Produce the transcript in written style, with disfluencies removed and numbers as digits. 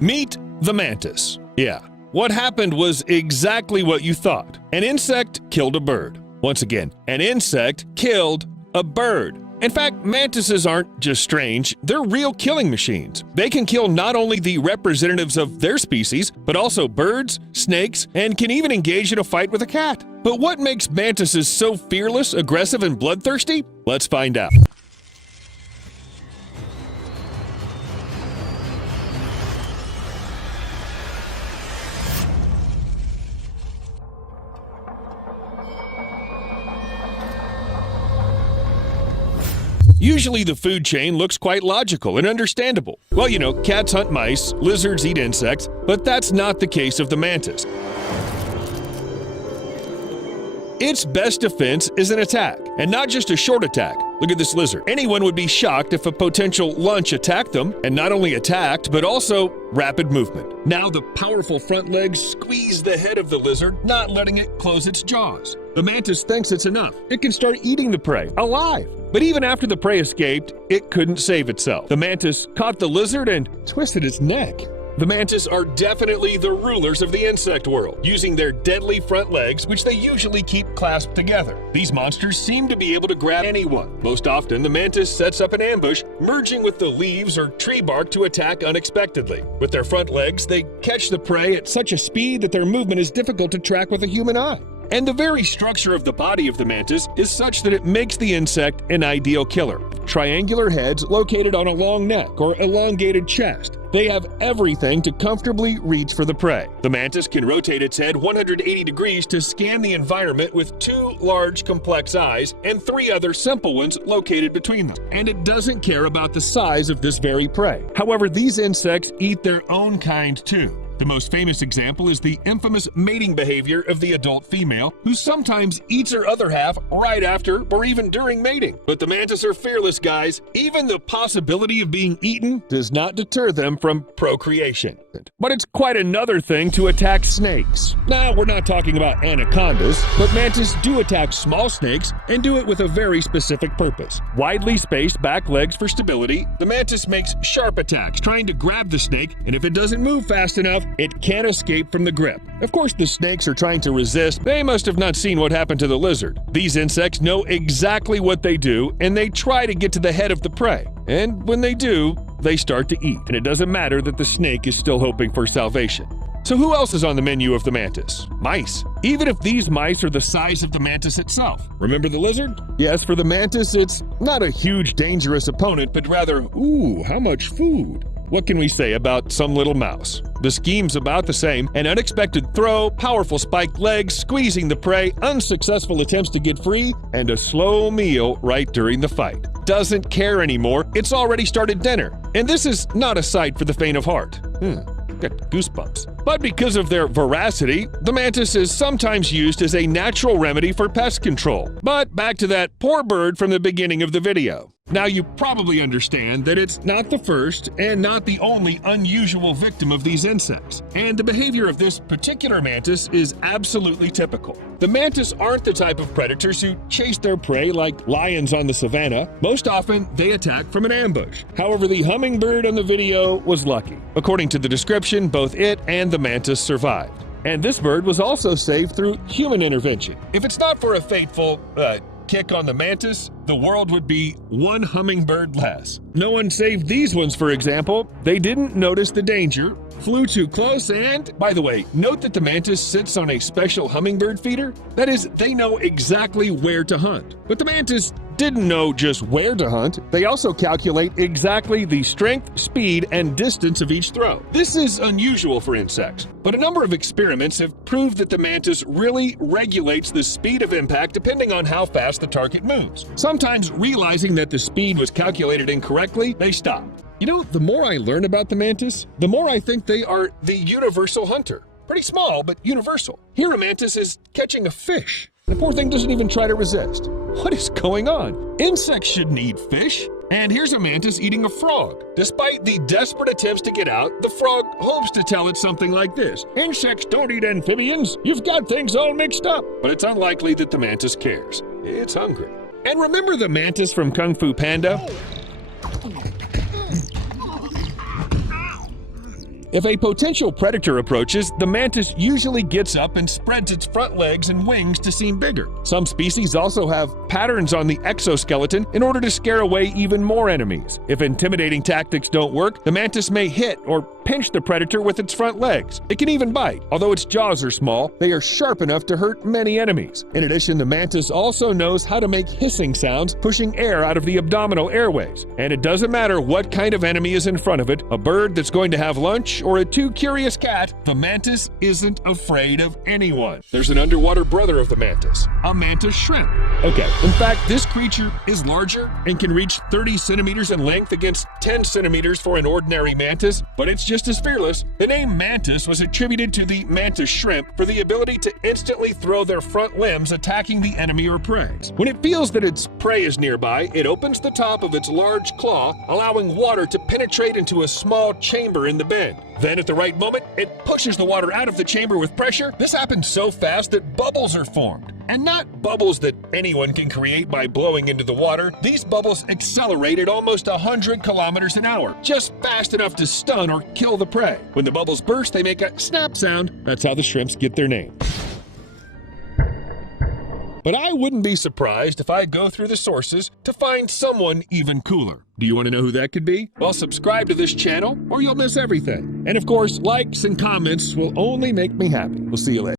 Meet the mantis. Yeah, what happened was exactly what you thought. An insect killed a bird. Once again, an insect killed a bird. In fact, mantises aren't just strange, they're real killing machines. They can kill not only the representatives of their species, but also birds, snakes, and can even engage in a fight with a cat. But what makes mantises so fearless, aggressive, and bloodthirsty? Let's find out. Usually the food chain looks quite logical and understandable. Well, you know, cats hunt mice, lizards eat insects, but that's not the case of the mantis. Its best defense is an attack, and not just a short attack. Look at this lizard. Anyone would be shocked if a potential lunch attacked them, and not only attacked, but also rapid movement. Now the powerful front legs squeeze the head of the lizard, not letting it close its jaws. The mantis thinks it's enough. It can start eating the prey, alive. But even after the prey escaped, it couldn't save itself. The mantis caught the lizard and twisted its neck. The mantis are definitely the rulers of the insect world, using their deadly front legs, which they usually keep clasped together. These monsters seem to be able to grab anyone. Most often, the mantis sets up an ambush, merging with the leaves or tree bark to attack unexpectedly. With their front legs, they catch the prey at such a speed that their movement is difficult to track with a human eye. And the very structure of the body of the mantis is such that it makes the insect an ideal killer. Triangular heads located on a long neck or elongated chest. They have everything to comfortably reach for the prey. The mantis can rotate its head 180 degrees to scan the environment with 2 large complex eyes and 3 other simple ones located between them. And it doesn't care about the size of this very prey. However, these insects eat their own kind too. The most famous example is the infamous mating behavior of the adult female, who sometimes eats her other half right after or even during mating. But the mantis are fearless, guys. Even the possibility of being eaten does not deter them from procreation. But it's quite another thing to attack snakes. Now, we're not talking about anacondas, but mantis do attack small snakes and do it with a very specific purpose. Widely spaced back legs for stability, the mantis makes sharp attacks, trying to grab the snake, and if it doesn't move fast enough, it can't escape from the grip. Of course, the snakes are trying to resist. They must have not seen what happened to the lizard. These insects know exactly what they do, and they try to get to the head of the prey. And when they do, they start to eat. And it doesn't matter that the snake is still hoping for salvation. So who else is on the menu of the mantis? Mice. Even if these mice are the size of the mantis itself. Remember the lizard? Yes, for the mantis, it's not a huge, dangerous opponent, but rather, ooh, how much food? What can we say about some little mouse? The scheme's about the same: an unexpected throw, powerful spiked legs, squeezing the prey, unsuccessful attempts to get free, and a slow meal right during the fight. Doesn't care anymore, it's already started dinner. And this is not a sight for the faint of heart. Got goosebumps. But because of their voracity, the mantis is sometimes used as a natural remedy for pest control. But back to that poor bird from the beginning of the video. Now you probably understand that it's not the first and not the only unusual victim of these insects. And the behavior of this particular mantis is absolutely typical. The mantis aren't the type of predators who chase their prey like lions on the savannah. Most often, they attack from an ambush. However, the hummingbird on the video was lucky. According to the description, both it and the mantis survived. And this bird was also saved through human intervention. If it's not for a fateful, kick on the mantis, the world would be one hummingbird less. No one saved these ones, for example. They didn't notice the danger, flew too close, and, by the way, note that the mantis sits on a special hummingbird feeder. That is, they know exactly where to hunt. But the mantis didn't know just where to hunt. They also calculate exactly the strength, speed, and distance of each throw. This is unusual for insects, but a number of experiments have proved that the mantis really regulates the speed of impact depending on how fast the target moves. Sometimes, realizing that the speed was calculated incorrectly, they stop. You know, the more I learn about the mantis, the more I think they are the universal hunter. Pretty small, but universal. Here a mantis is catching a fish. The poor thing doesn't even try to resist. What is going on? Insects shouldn't eat fish. And here's a mantis eating a frog. Despite the desperate attempts to get out, the frog hopes to tell it something like this: "Insects don't eat amphibians. You've got things all mixed up." But it's unlikely that the mantis cares. It's hungry. And remember the mantis from Kung Fu Panda? If a potential predator approaches, the mantis usually gets up and spreads its front legs and wings to seem bigger. Some species also have patterns on the exoskeleton in order to scare away even more enemies. If intimidating tactics don't work, the mantis may hit or pinch the predator with its front legs. It can even bite. Although its jaws are small, they are sharp enough to hurt many enemies. In addition, the mantis also knows how to make hissing sounds, pushing air out of the abdominal airways. And it doesn't matter what kind of enemy is in front of it, a bird that's going to have lunch or a too curious cat, the mantis isn't afraid of anyone. There's an underwater brother of the mantis, a mantis shrimp. Okay, in fact, this creature is larger and can reach 30 centimeters in length against 10 centimeters for an ordinary mantis, but it's just as fearless. The name mantis was attributed to the mantis shrimp for the ability to instantly throw their front limbs attacking the enemy or prey. When it feels that its prey is nearby, it opens the top of its large claw, allowing water to penetrate into a small chamber in the bend. Then at the right moment, it pushes the water out of the chamber with pressure. This happens so fast that bubbles are formed. And not bubbles that anyone can create by blowing into the water. These bubbles accelerate at almost 100 kilometers an hour, just fast enough to stun or kill the prey. When the bubbles burst, they make a snap sound. That's how the shrimps get their name. But I wouldn't be surprised if I go through the sources to find someone even cooler. Do you want to know who that could be? Well, subscribe to this channel or you'll miss everything. And of course, likes and comments will only make me happy. We'll see you later.